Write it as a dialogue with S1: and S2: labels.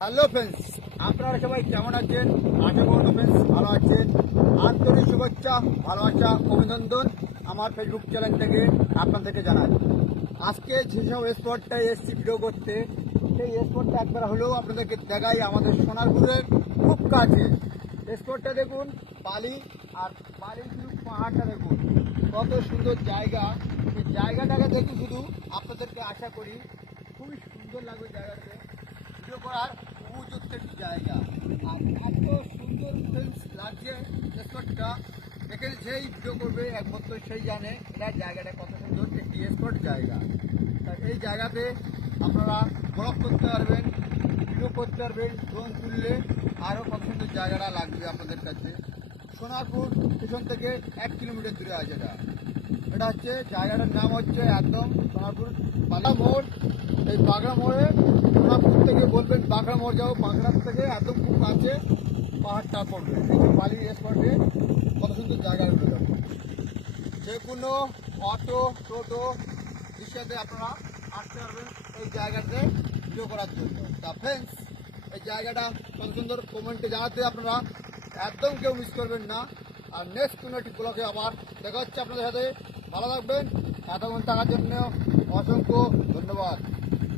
S1: Hello friends আপনারা সবাই কেমন আছেন? আশা করুন ফ্রেন্ডস ভালো আছেন। আন্তরিক শুভেচ্ছা, ভালোবাসা, অভিনন্দন আমার ফেসবুক চ্যানেল থেকে আপনাদেরকে জানাই। আজকে যেসব স্পটটায় এসছি ভিডিও করতে, সেই স্পটটা একবার হলেও আপনাদেরকে দেখাই আমাদের সোনারপুরের খুব কাছে। স্পটটা দেখুন, বালি, আর বালির শুধু পাহাড়টা দেখুন। কত সুন্দর জায়গা। এই জায়গাটাকে দেখুন শুধু আপনাদেরকে আশা করি খুবই সুন্দর লাগবে জায়গাটাতে ভিডিও করার উপযুক্ত একটি জায়গা। আর এত সুন্দর ফিল্মস লাগছে স্পটটা দেখে যেই ভিডিও করবে, একমাত্র সেই জানে এটা জায়গাটা কত সুন্দর, একটি স্পট জায়গা। তা এই জায়গাতে আপনারা ব্লগ করতে পারবেন ভিডিও করতে পারবেন ড্রোন তুললে আরও কত সুন্দর জায়গাটা লাগবে আপনাদের কাছে। সোনারপুর স্টেশন থেকে এক কিলোমিটার দূরে আছে এটা। এটা হচ্ছে জায়গাটার নাম হচ্ছে একদম সোনারপুর বাগড়া মোড়। এই বাগড়া মোড়ে সোনারপুর থেকে বলবেন বাগড়া মোড় যাও বাগড়ার থেকে একদম খুব কাছে পাহাড়টা পড়বে। বালির স্পটে কত সুন্দর দেখো যে কোনো অটো, টোটো, রিক্সাতে আপনারা আসতে পারবেন এই জায়গাতে ভিডিও করার জন্য। তা ফ্রেন্ডস এই জায়গাটা কত সুন্দর কমেন্টে জানাতে আপনারা একদম কেউ মিস করবেন না। আর নেক্সট কোনো একটি ব্লগে আবার দেখা হচ্ছে আপনাদের সাথে। ভালো থাকবেন, এতক্ষণ থাকার জন্য অসংখ্য ধন্যবাদ।